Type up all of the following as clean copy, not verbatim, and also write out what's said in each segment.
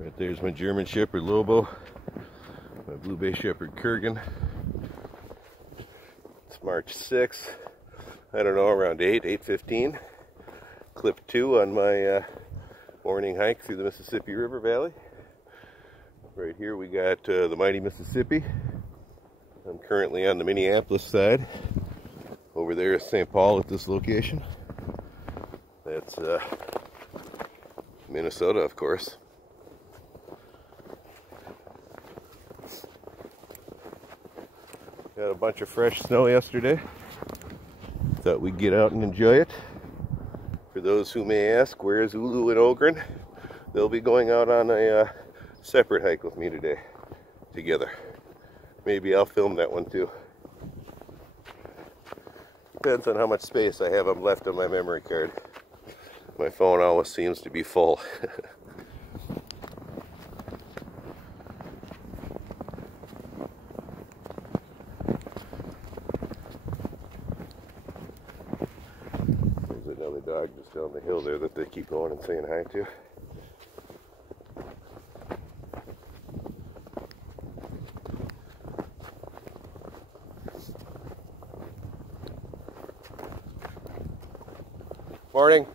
Right there's my German Shepherd Lobo, my Blue Bay Shepherd Kurgan. It's March 6th, I don't know, around 8:15. Clip 2 on my morning hike through the Mississippi River Valley. Right here we got the mighty Mississippi. I'm currently on the Minneapolis side. Over there is St. Paul at this location. That's Minnesota, of course. Got a bunch of fresh snow yesterday. Thought we'd get out and enjoy it. For those who may ask, where is Ulu and Ogren? They'll be going out on a separate hike with me today, together. Maybe I'll film that one too. Depends on how much space I have left on my memory card. My phone always seems to be full. There's another dog just down the hill there that they keep going and saying hi to. Morning.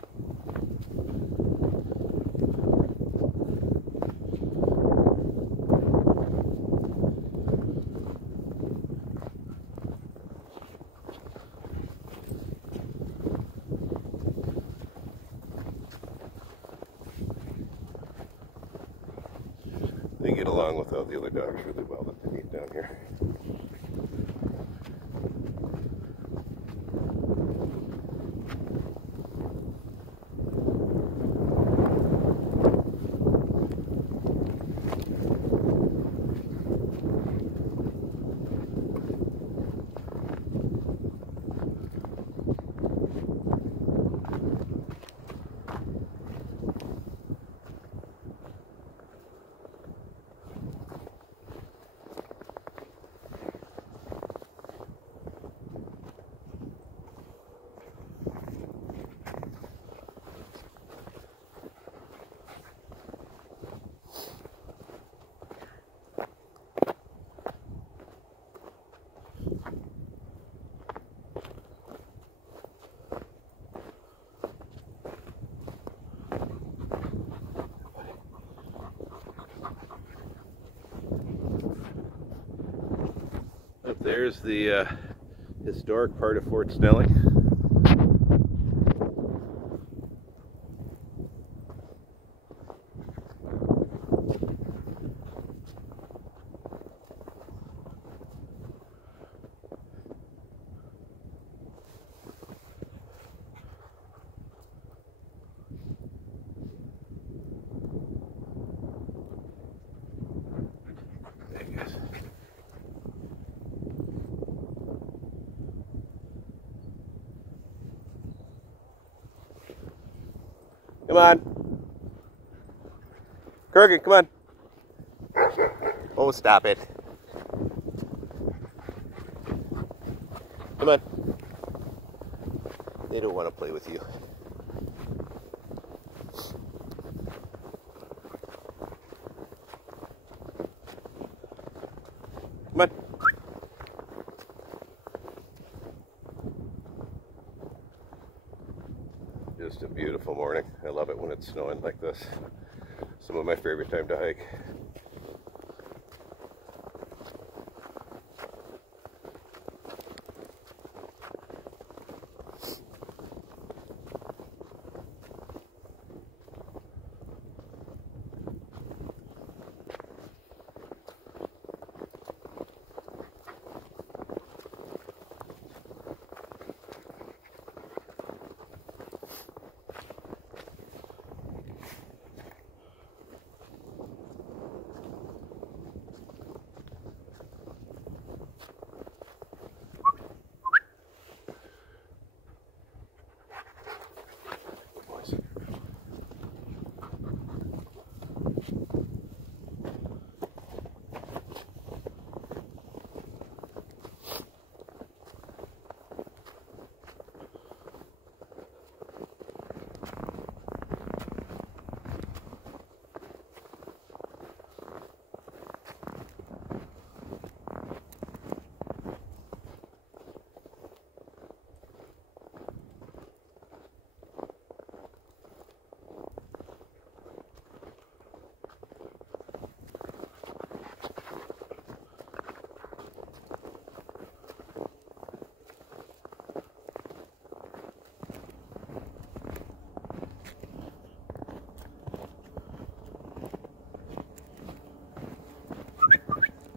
They get along with all the other dogs really well that they meet down here. Up there's the historic part of Fort Snelling. Come on. Kurgan, come on. Oh, stop it. Come on. They don't want to play with you. Come on. Just a beautiful morning. I love it when it's snowing like this. Some of my favorite time to hike.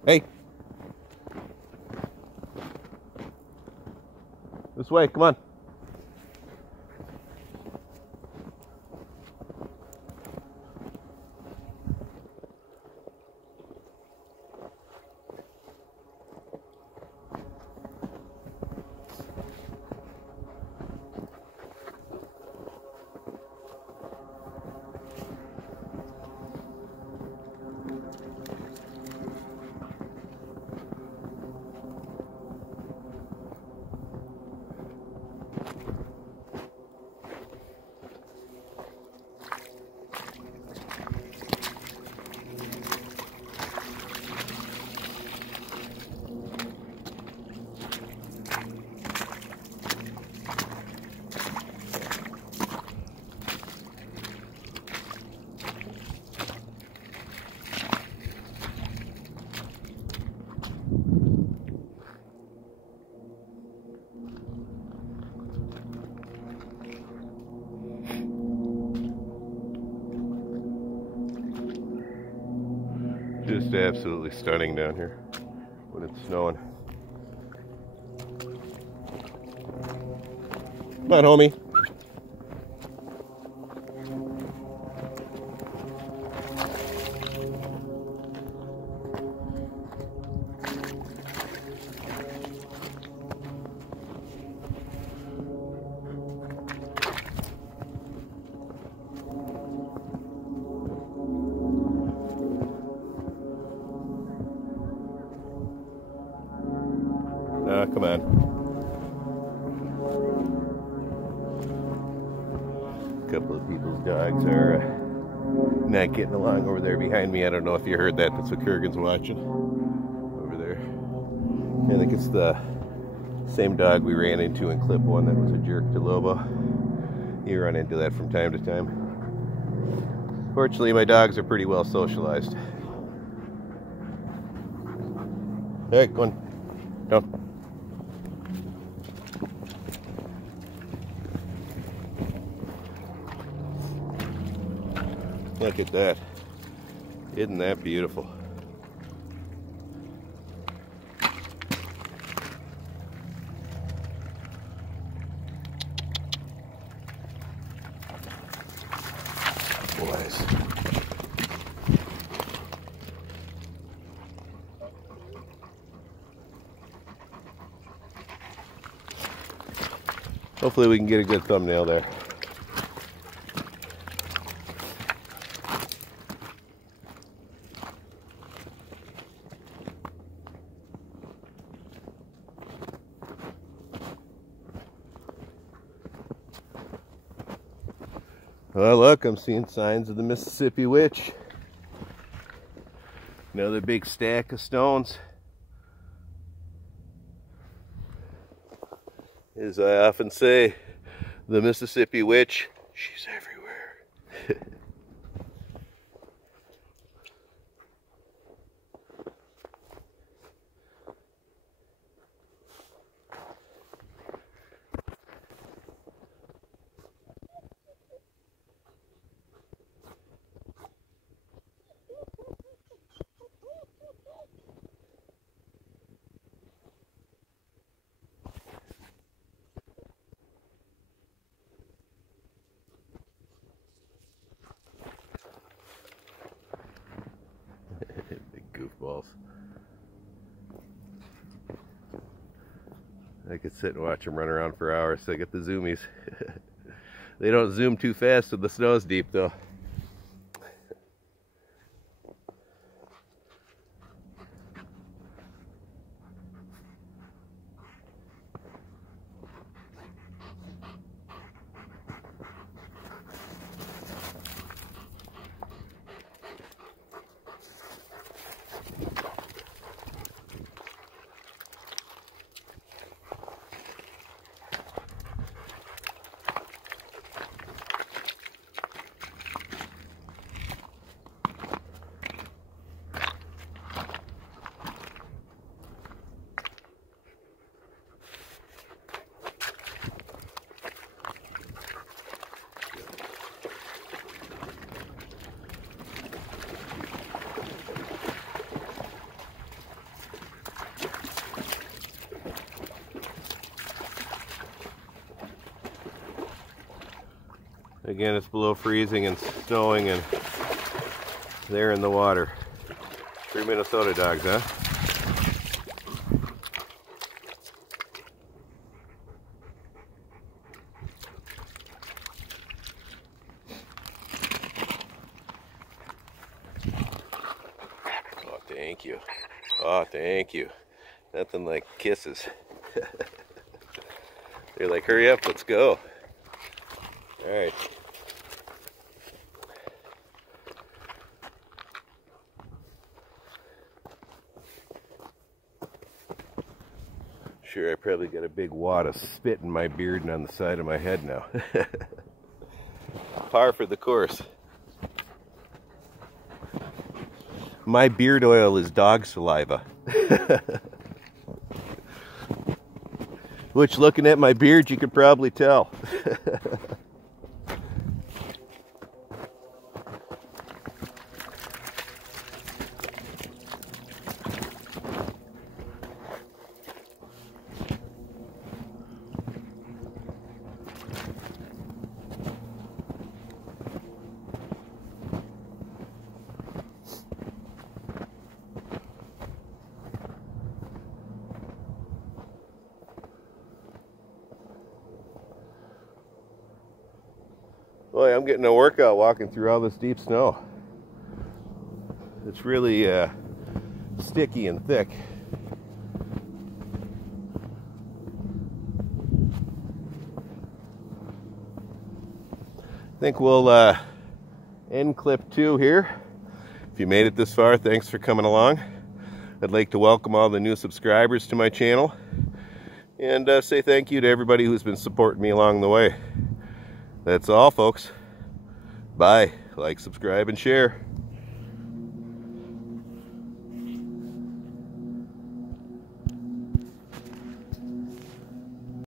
Hey. This way, come on. Just absolutely stunning down here when it's snowing. Come on, homie. Come on. A couple of people's dogs are not getting along over there behind me. I don't know if you heard that. That's what Kurgan's watching over there. I think it's the same dog we ran into in clip 1 that was a jerk to Lobo. You run into that from time to time. Fortunately, my dogs are pretty well socialized. Hey, go on. Down. Look at that. Isn't that beautiful? Boys. Hopefully we can get a good thumbnail there. Well, look, I'm seeing signs of the Mississippi Witch. Another big stack of stones. As I often say, the Mississippi Witch, she's everywhere. Big goofballs. I could sit and watch them run around for hours. So I get the zoomies. They don't zoom too fast when the snow's deep, though. Again, it's below freezing and snowing, and they're in the water. 3 Minnesota dogs, huh? Oh, thank you. Oh, thank you. Nothing like kisses. They're like, hurry up, let's go. All right. Sure, I probably got a big wad of spit in my beard and on the side of my head now. Par for the course. My beard oil is dog saliva. Which, looking at my beard, you could probably tell. Boy, I'm getting a workout walking through all this deep snow. It's really sticky and thick. I think we'll end clip 2 here. If you made it this far, thanks for coming along. I'd like to welcome all the new subscribers to my channel and say thank you to everybody who's been supporting me along the way. That's all, folks. Bye. Like, subscribe, and share.